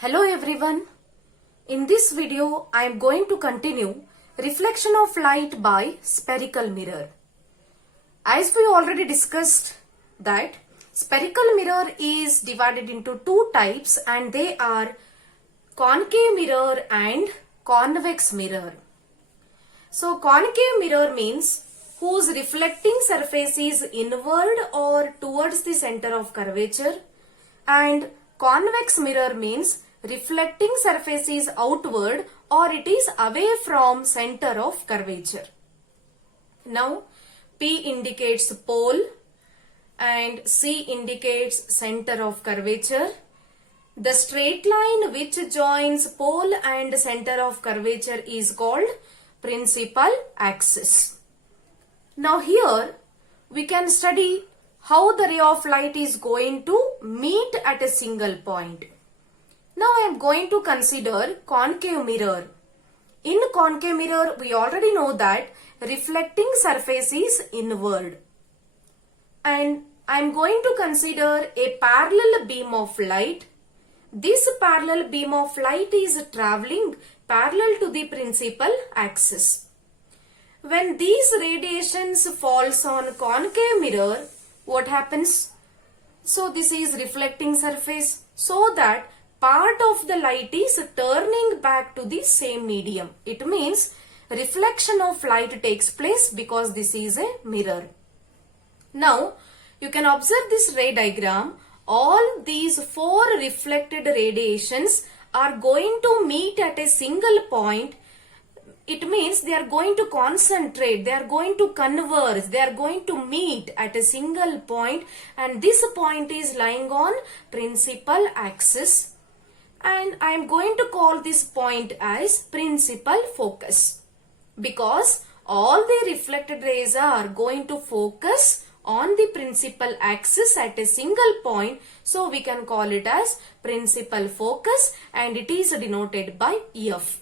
Hello everyone. In this video, I am going to continue reflection of light by spherical mirror. As we already discussed that spherical mirror is divided into two types and they are concave mirror and convex mirror. So concave mirror means whose reflecting surface is inward or towards the center of curvature, and convex mirror means reflecting surface is outward or it is away from center of curvature. Now P indicates pole and C indicates center of curvature. The straight line which joins pole and center of curvature is called principal axis. Now here we can study how the ray of light is going to meet at a single point. Now I am going to consider concave mirror. In concave mirror, we already know that reflecting surface is inward. And I am going to consider a parallel beam of light. This parallel beam of light is traveling parallel to the principal axis. When these radiations falls on concave mirror, what happens? So this is reflecting surface, so that part of the light is turning back to the same medium. It means reflection of light takes place because this is a mirror. Now you can observe this ray diagram. All these four reflected radiations are going to meet at a single point. It means they are going to concentrate, they are going to converge, they are going to meet at a single point, and this point is lying on principal axis. And I am going to call this point as principal focus because all the reflected rays are going to focus on the principal axis at a single point, so we can call it as principal focus and it is denoted by F.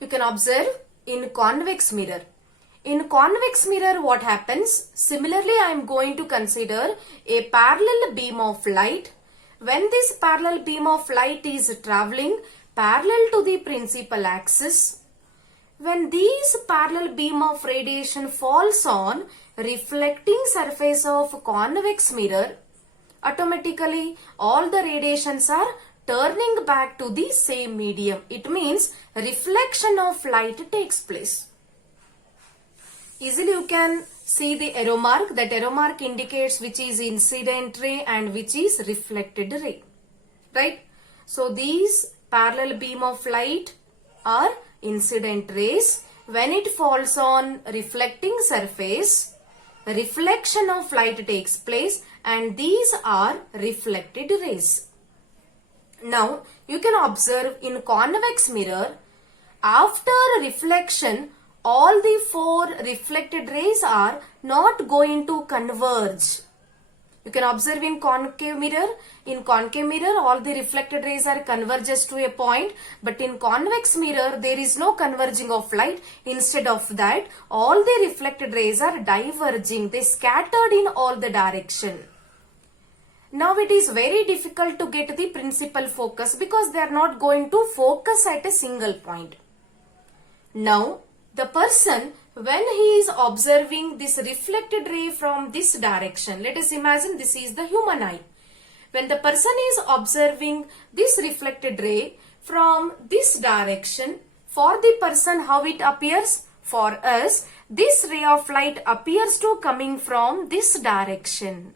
You can observe in convex mirror. In convex mirror what happens? Similarly, I am going to consider a parallel beam of light. When this parallel beam of light is traveling parallel to the principal axis, when these parallel beam of radiation falls on reflecting surface of convex mirror, automatically all the radiations are turning back to the same medium. It means reflection of light takes place. Easily you can see the arrow mark. That arrow mark indicates which is incident ray and which is reflected ray. Right? So these parallel beam of light are incident rays. When it falls on reflecting surface, reflection of light takes place and these are reflected rays. Now you can observe in convex mirror, after reflection all the four reflected rays are not going to converge. You can observe in concave mirror. In concave mirror all the reflected rays are converges to a point, but in convex mirror there is no converging of light. Instead of that, all the reflected rays are diverging. They scattered in all the direction. Now it is very difficult to get the principal focus because they are not going to focus at a single point. Now the person, when he is observing this reflected ray from this direction, let us imagine this is the human eye. When the person is observing this reflected ray from this direction, for the person how it appears? For us, this ray of light appears to coming from this direction.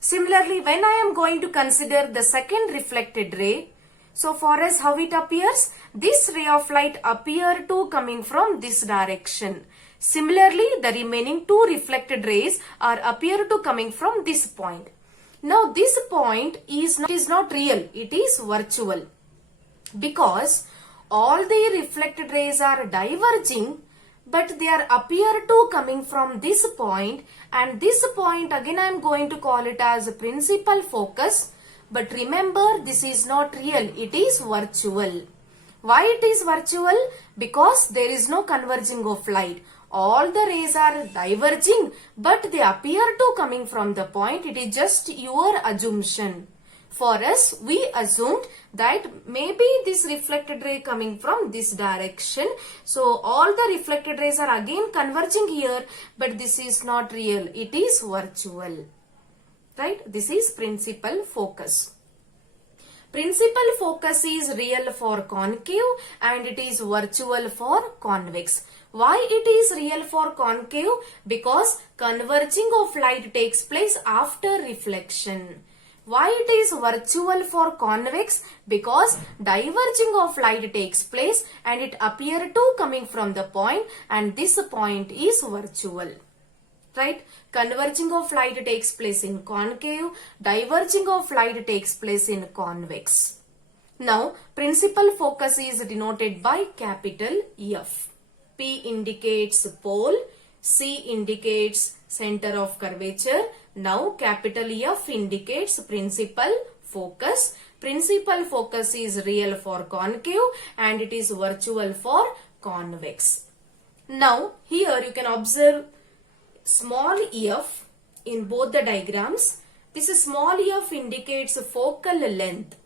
Similarly, when I am going to consider the second reflected ray, so for us how it appears? This ray of light appear to coming from this direction. Similarly, the remaining two reflected rays are appear to coming from this point. Now this point is not real, it is virtual. Because all the reflected rays are diverging, but they are appear to coming from this point, and this point again I am going to call it as principal focus. But remember, this is not real, it is virtual. Why it is virtual? Because there is no converging of light. All the rays are diverging, but they appear to coming from the point. It is just your assumption. For us, we assumed that maybe this reflected ray coming from this direction. So all the reflected rays are again converging here, but this is not real. It is virtual. Right? This is principal focus. Principal focus is real for concave and it is virtual for convex. Why it is real for concave? Because converging of light takes place after reflection. Why it is virtual for convex? Because diverging of light takes place and it appear to coming from the point and this point is virtual. Right? Converging of light takes place in concave, diverging of light takes place in convex. Now, principal focus is denoted by capital F. P indicates pole, C indicates center of curvature. Now, capital F indicates principal focus. Principal focus is real for concave and it is virtual for convex. Now, here you can observe small f in both the diagrams. This small f indicates focal length.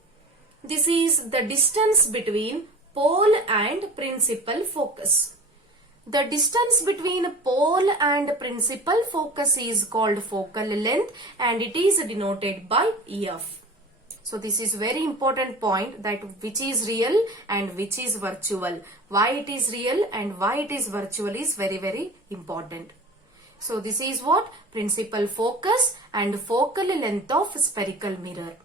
This is the distance between pole and principal focus. The distance between pole and principal focus is called focal length and it is denoted by f. So this is very important point, that which is real and which is virtual. Why it is real and why it is virtual is very, very important. So this is what? Principal focus and focal length of spherical mirror.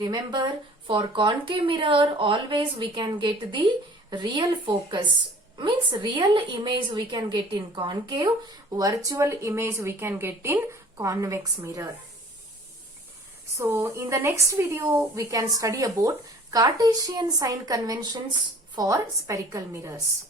Remember, for concave mirror always we can get the real focus. Means real image we can get in concave, virtual image we can get in convex mirror. So in the next video we can study about Cartesian sign conventions for spherical mirrors.